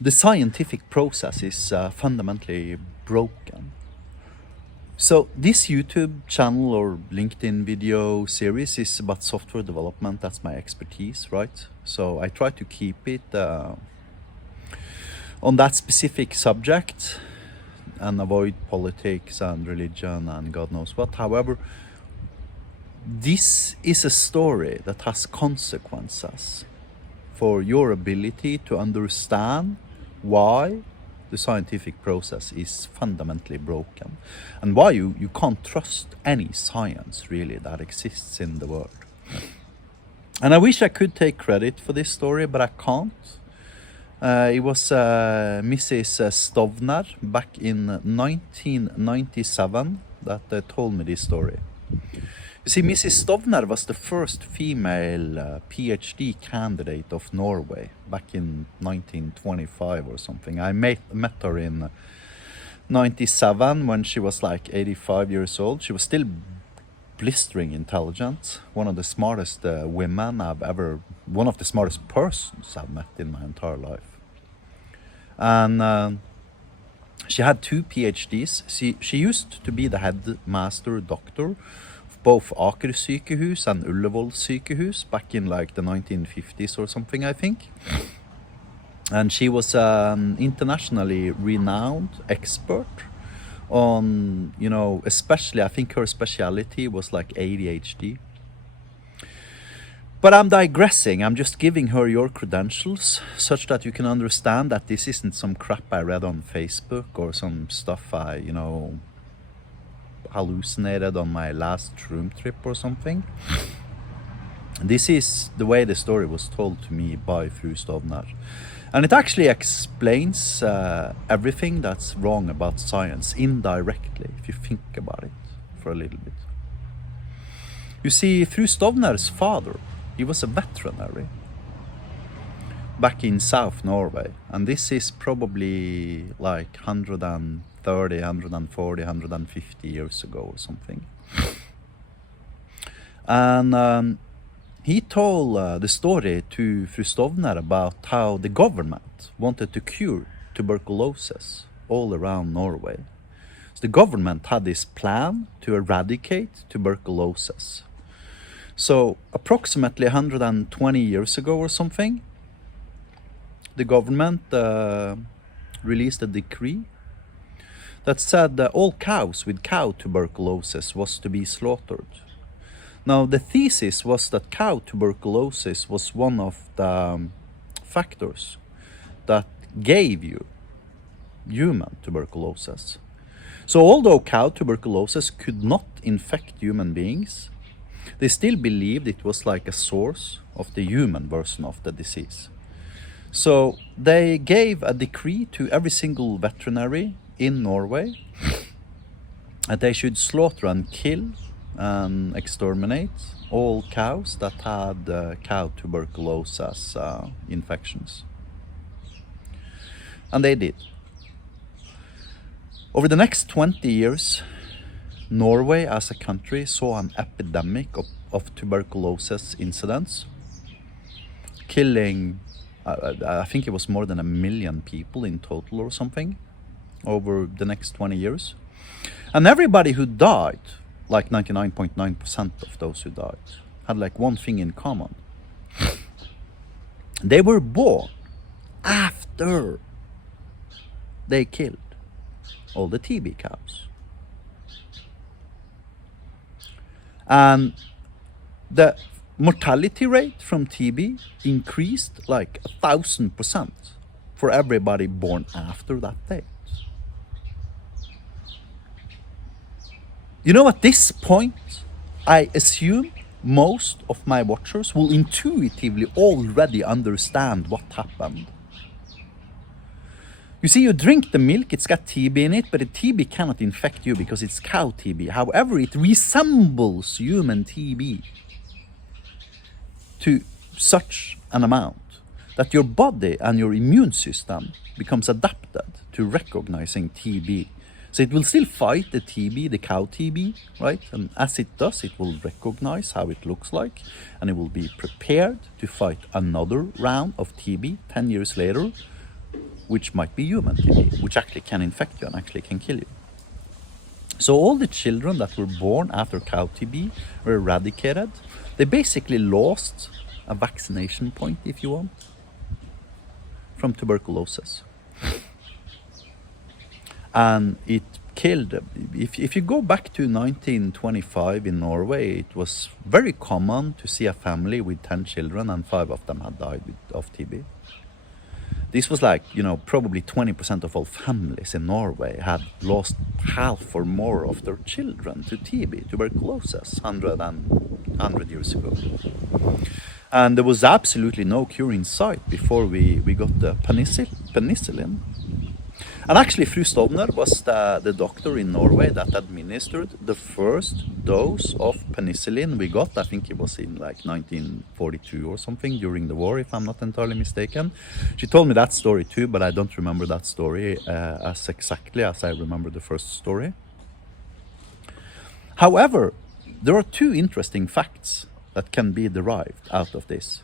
the scientific process is fundamentally broken. So this YouTube channel or LinkedIn video series is about software development. That's my expertise, right? So I try to keep it on that specific subject and avoid politics and religion and God knows what. However, this is a story that has consequences for your ability to understand why the scientific process is fundamentally broken and why you can't trust any science really that exists in the world. And I wish I could take credit for this story, but I can't. It was Mrs. Stovner back in 1997 that told me this story. You see, Mrs. Stovner was the first female PhD candidate of Norway back in 1925 or something. I met her in 97 when she was like 85 years old. She was still blistering intelligent, one of the smartest women one of the smartest persons I've met in my entire life. And she had 2 PhDs. She used to be the headmaster doctor both Aker sykehus and Ullevål sykehus back in like the 1950s or something, I think. And she was an internationally renowned expert on, especially I think her speciality was like ADHD. But I'm digressing. I'm just giving her your credentials such that you can understand that this isn't some crap I read on Facebook or some stuff I, hallucinated on my last room trip or something. This is the way the story was told to me by Fru Stovner. And it actually explains everything that's wrong about science indirectly, if you think about it for a little bit. You see, Fru Stovner's father, he was a veterinary back in South Norway. And this is probably like 130, 140, 150 years ago or something. And he told the story to Fru Stovner about how the government wanted to cure tuberculosis all around Norway. So the government had this plan to eradicate tuberculosis. So approximately 120 years ago or something, the government released a decree that said that all cows with cow tuberculosis was to be slaughtered. Now, the thesis was that cow tuberculosis was one of the factors that gave you human tuberculosis. So although cow tuberculosis could not infect human beings, they still believed it was like a source of the human version of the disease. So they gave a decree to every single veterinary in Norway that they should slaughter and kill and exterminate all cows that had cow tuberculosis infections. And they did. Over the next 20 years, Norway as a country saw an epidemic of tuberculosis incidents, killing, I think it was more than 1 million people in total or something, over the next 20 years. And everybody who died, like 99.9% of those who died, had like one thing in common. They were born after they killed all the TB cows. And the mortality rate from TB increased like 1,000% for everybody born after that date. At this point, I assume most of my watchers will intuitively already understand what happened. You see, you drink the milk, it's got TB in it, but the TB cannot infect you because it's cow TB. However, it resembles human TB to such an amount that your body and your immune system becomes adapted to recognizing TB. So it will still fight the TB, the cow TB, right? And as it does, it will recognize how it looks like, and it will be prepared to fight another round of TB 10 years later which might be human TB, which actually can infect you and actually can kill you. So all the children that were born after cow TB were eradicated. They basically lost a vaccination point, if you want, from tuberculosis. And it killed, if you go back to 1925 in Norway, it was very common to see a family with 10 children and 5 of them had died of TB. This was like, probably 20% of all families in Norway had lost half or more of their children to TB, tuberculosis, 100 years ago. And there was absolutely no cure in sight before we got the penicillin. And actually, Fru Stovner was the doctor in Norway that administered the first dose of penicillin we got. I think it was in like 1942 or something, during the war, if I'm not entirely mistaken. She told me that story too, but I don't remember that story as exactly as I remember the first story. However, there are 2 interesting facts that can be derived out of this.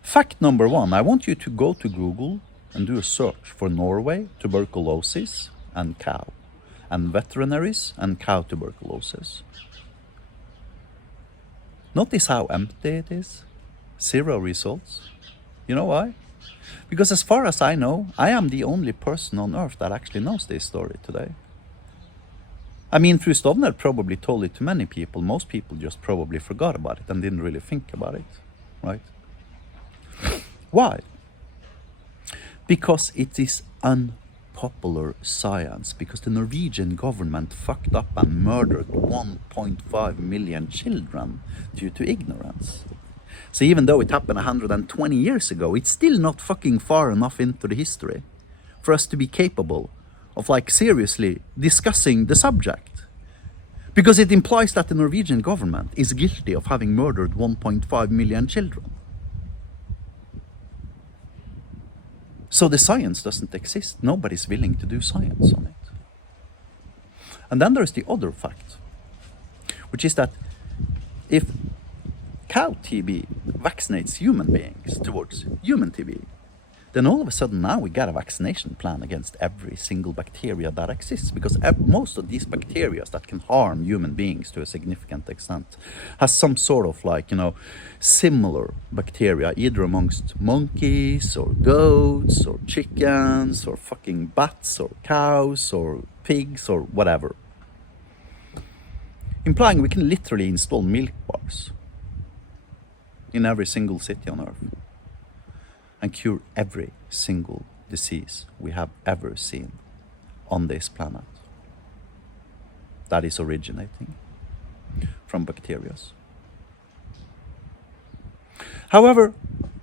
Fact number 1, I want you to go to Google and do a search for Norway, tuberculosis, and cow, and veterinaries and cow tuberculosis. Notice how empty it is. 0 results. You know why? Because as far as I know, I am the only person on earth that actually knows this story today. I mean, Fru Stovner probably told it to many people. Most people just probably forgot about it and didn't really think about it, right? Why? Because it is unpopular science, because the Norwegian government fucked up and murdered 1.5 million children due to ignorance. So even though it happened 120 years ago, it's still not fucking far enough into the history for us to be capable of like seriously discussing the subject. Because it implies that the Norwegian government is guilty of having murdered 1.5 million children. So the science doesn't exist. Nobody's willing to do science on it. And then there's the other fact, which is that if cow TB vaccinates human beings towards human TB, then all of a sudden now we got a vaccination plan against every single bacteria that exists, because most of these bacteria that can harm human beings to a significant extent has some sort of like, similar bacteria, either amongst monkeys or goats or chickens or fucking bats or cows or pigs or whatever. Implying we can literally install milk bars in every single city on earth and cure every single disease we have ever seen on this planet that is originating from bacteria. However,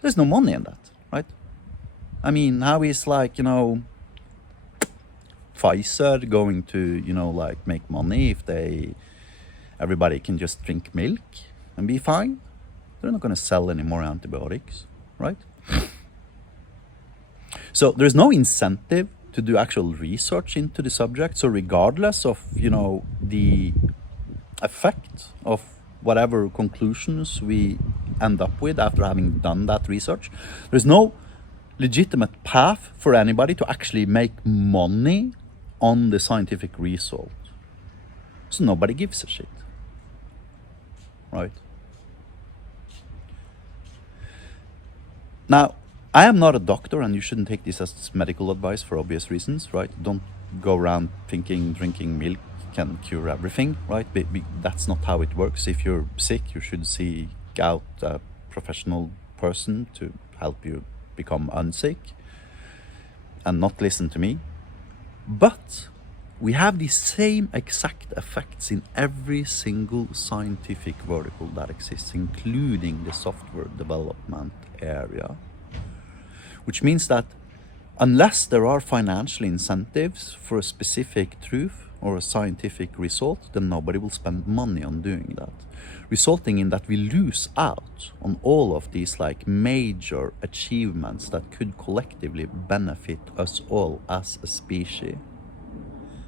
there's no money in that, right? I mean, how is like, Pfizer going to, like make money if everybody can just drink milk and be fine? They're not going to sell any more antibiotics, right? So there's no incentive to do actual research into the subject. So regardless of, the effect of whatever conclusions we end up with after having done that research, there's no legitimate path for anybody to actually make money on the scientific result. So nobody gives a shit, right? Now, I am not a doctor, and you shouldn't take this as medical advice for obvious reasons, right? Don't go around thinking drinking milk can cure everything, right? That's not how it works. If you're sick, you should seek out a professional person to help you become unsick and not listen to me. But we have the same exact effects in every single scientific vertical that exists, including the software development area. Which means that unless there are financial incentives for a specific truth or a scientific result, then nobody will spend money on doing that. Resulting in that we lose out on all of these like major achievements that could collectively benefit us all as a species,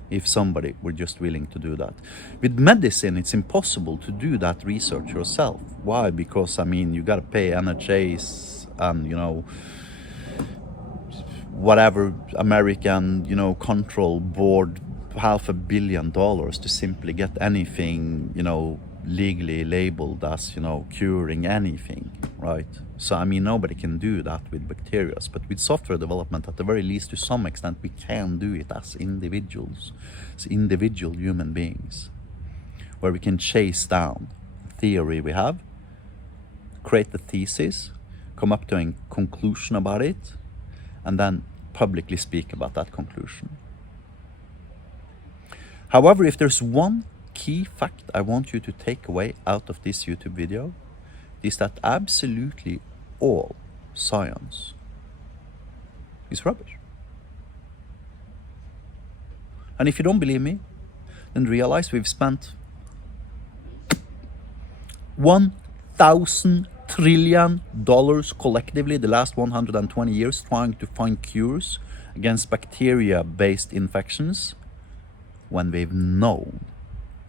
if somebody were just willing to do that. With medicine, it's impossible to do that research yourself. Why? Because, you gotta pay NHS and, whatever American, control board $500 million to simply get anything, legally labeled as, curing anything, right? So, I mean, nobody can do that with bacteria, but with software development, at the very least, to some extent, we can do it as individuals, as individual human beings, where we can chase down theory we have, create the thesis, come up to a conclusion about it, and then publicly speak about that conclusion. However, if there's one key fact I want you to take away out of this YouTube video, is that absolutely all science is rubbish. And if you don't believe me, then realize we've spent 1,000 trillion dollars collectively the last 120 years trying to find cures against bacteria-based infections, when we've known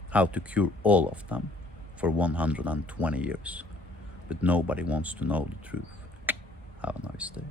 how to cure all of them for 120 years. But nobody wants to know the truth. Have a nice day.